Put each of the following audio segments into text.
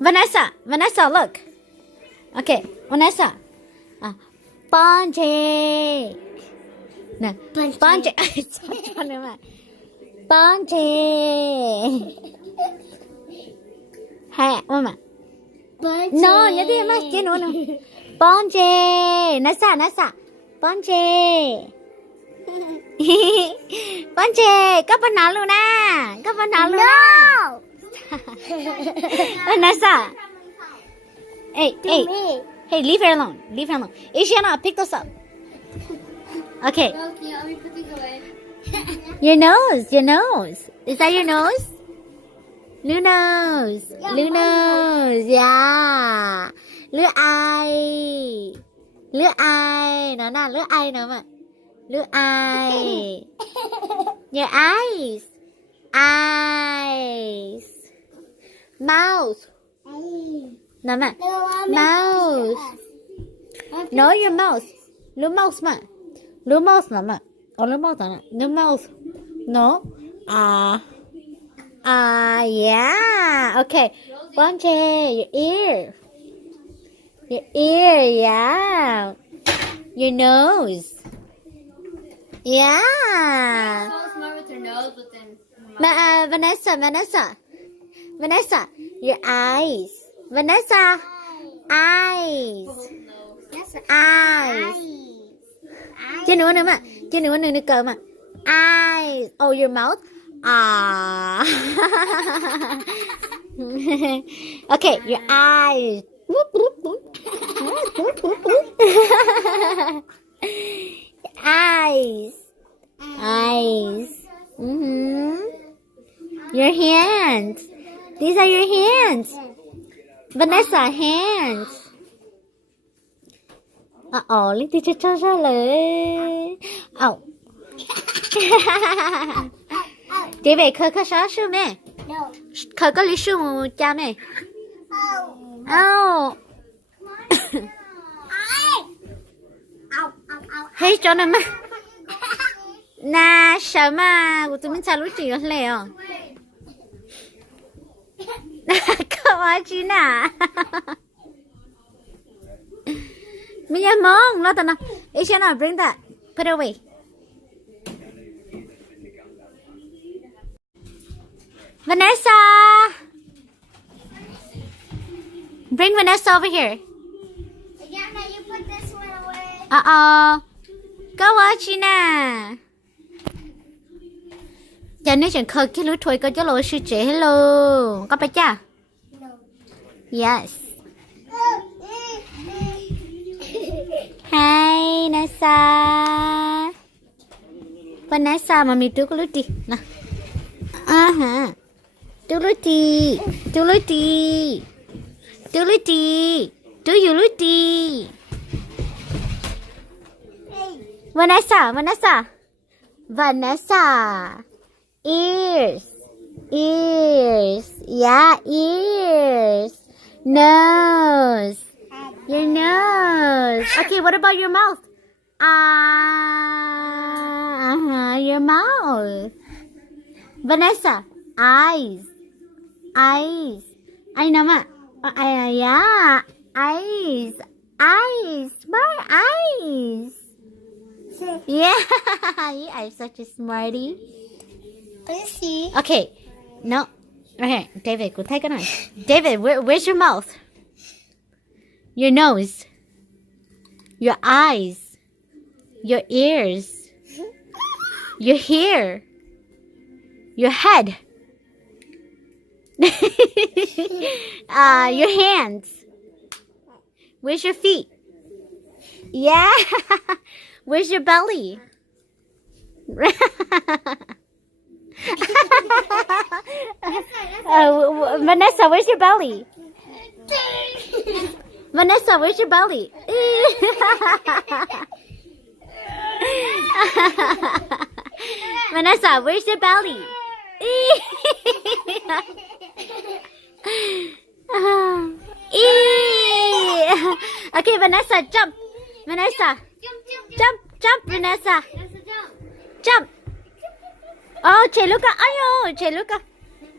Vanessa, look. Okay, Vanessa. Bonje. No, Bonje. Stop trying to Bonje. Hey, Mama. No, nhớ đi mà, chứ nữa. Bonje. Nasa. Bonje. Bonje, có phần nào luôn à? Có phần nào luôn à? Vanessa. Hey, leave her alone. Ishiana, pick this up. Okay. No, can you let me put these away? Your nose. Is that your nose? Blue nose. Yeah. Blue eye. Nó là blue eye nữa mà. Blue eye. Your eyes. Mouth. Nó mà. Mouth. No, your mouth. Blue mouth mà. Blue mouth nó mà. Blue mouth nó. Blue mouth. No. Yeah. Okay. Bonje, your ear. Yeah. Your nose. Yeah. So smart with her nose, but then. Vanessa, your eyes. Vanessa, eyes. Chứ nữa mà. Chứ nữa cờ mà. Eyes. Oh, your mouth. Okay, your eyes. Eyes. Your hands. These are your hands. Vanessa, hands. Linh Ti cho ra lời. Chị về khơi khơi sao sư mẹ? Khơi có lý sư cha mẹ? Hey cho nó mà. Na sao mà của tụi mình sao lúc chị lẹ à? Come on, Gina. Mia mong, not enough. Ishana, bring that. Put it away. Vanessa. Bring Vanessa over here. Yeah, now you put this one away. Go on, Gina. Cho nên chẳng khơi cái lưới thôi có cho lỗi sư trẻ hello. Có phải cha? No. Yes. Hi, Nessa. Vanessa, mami tu có lưới đi. Nè. Tu lưới đi. Tu you lưới đi. Vanessa. Ears. Yeah, ears. Nose. Your nose. Okay, what about your mouth? Your mouth. Vanessa, eyes. I know ma. Yeah, eyes. Smart eyes. Yeah, you are such a smarty. Let's see. Okay, no. Right here, David, go take a knife. David, where's your mouth? Your nose. Your eyes. Your ears. Your hair. Your head. Your hands. Where's your feet? Yeah. Where's your belly? Vanessa, where's your belly? Vanessa, where's your belly? Vanessa, where's your belly? Okay, Vanessa, jump. Vanessa, jump, Vanessa. Jump. Oh, Cheluka, ayo, Cheluka.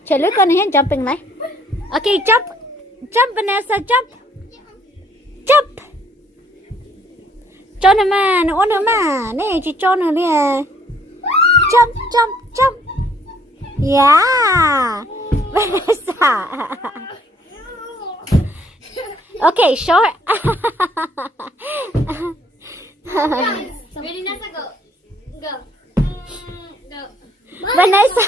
Cheluka, jumping, right? Okay, jump. Jump, Vanessa, jump. Jump. Cho nó mà, nó ôn nữa mà. Nè, chị cho nó đi à. Jump, jump, jump. Yeah. Vanessa. Okay, show her. Ready, Nessa, go. Go. Go. Vanessa.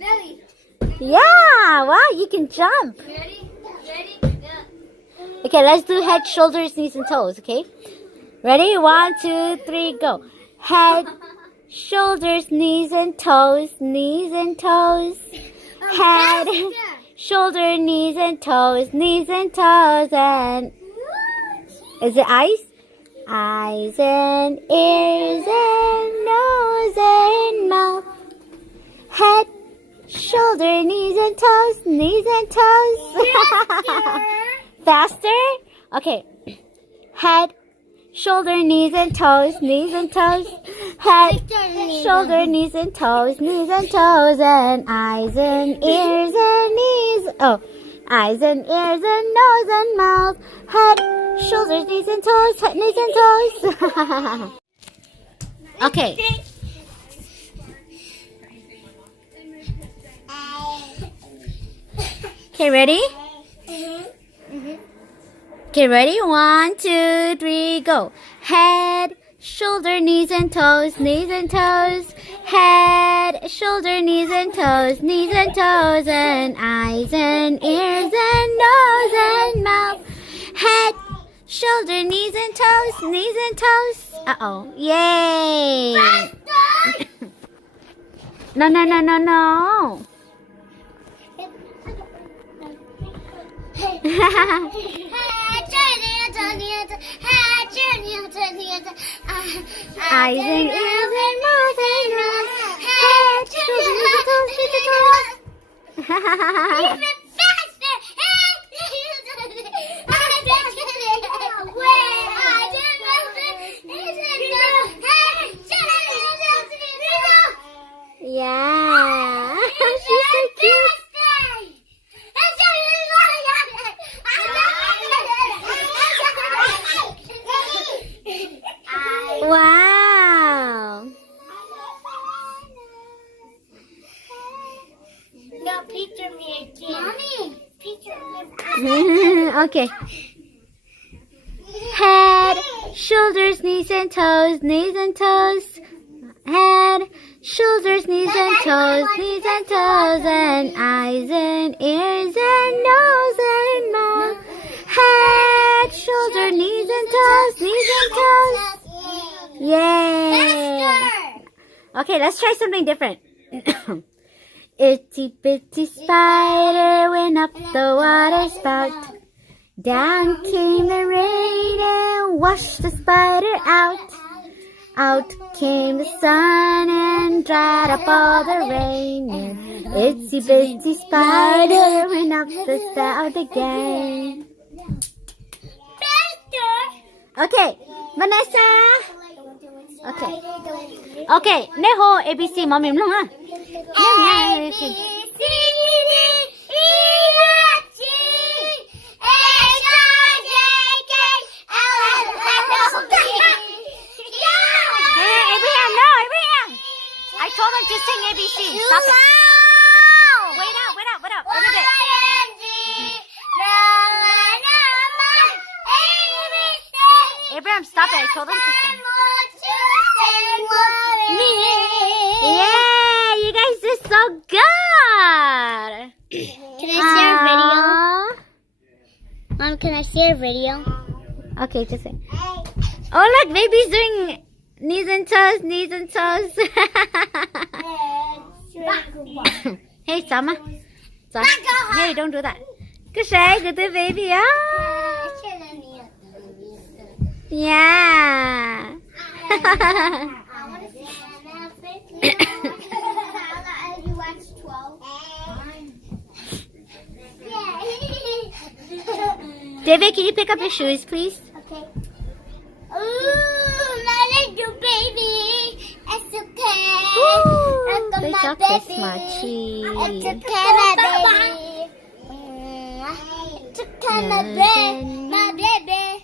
Belly. Yeah, wow, you can jump. Ready? Ready? Go. Okay, let's do head, shoulders, knees, and toes, okay? Ready? 1, 2, 3, go. Head, shoulders, knees, and toes, knees, and toes. Head, shoulder, knees, and toes, and... Is it eyes? Eyes and ears and nose and mouth. Head, shoulder, knees, and toes, Faster? Okay. Head, shoulder, knees, and toes, Head, shoulder, knees, and toes, and eyes and ears and knees. Oh, eyes and ears and nose and mouth. Head, shoulders, knees, and toes, knees, and toes. Okay. Okay, ready? Okay, ready? 1, 2, 3, go. Head, shoulder, knees, and toes, Head, shoulder, knees, and toes, and eyes and ears and nose and mouth. Head, shoulder, knees, and toes, Uh-oh. Yay! No. Eyes and ears and mouth and nose. Head, shoulder, knees, and toes, Even faster! Yeah. She's so cute. Wow. No, picture me again. Mommy, picture me. Okay. Head, shoulders, knees, and toes, Head, shoulders, knees, and toes, and eyes and ears and nose and mouth. Head, shoulder, knees, and toes, Yay! Okay, let's try something different. Itsy bitsy spider went up the water spout. Down came the rain and washed the spider out. Out came the sun and dried up all the rain. And itsy bitsy spider went up the spout again. Okay, Vanessa. Okay. Okay, Neho ABC mommy luôn ha. ABC. I told him to sing ABC. Stop it. Wait up. What is it? Abraham, stop it. I told him to sing. Yeah, you guys did so good. Can I see our video? Mom, can I see our video? Okay, just say. Oh, look, baby's doing knees and toes. Hey, Sama. Hey, don't do that. Good say, good to baby. Ah. Yeah. David, can you pick up your shoes, please? Okay. Ooh, my little baby. It's okay. Ooh, they talk this much. It's okay, my my baby.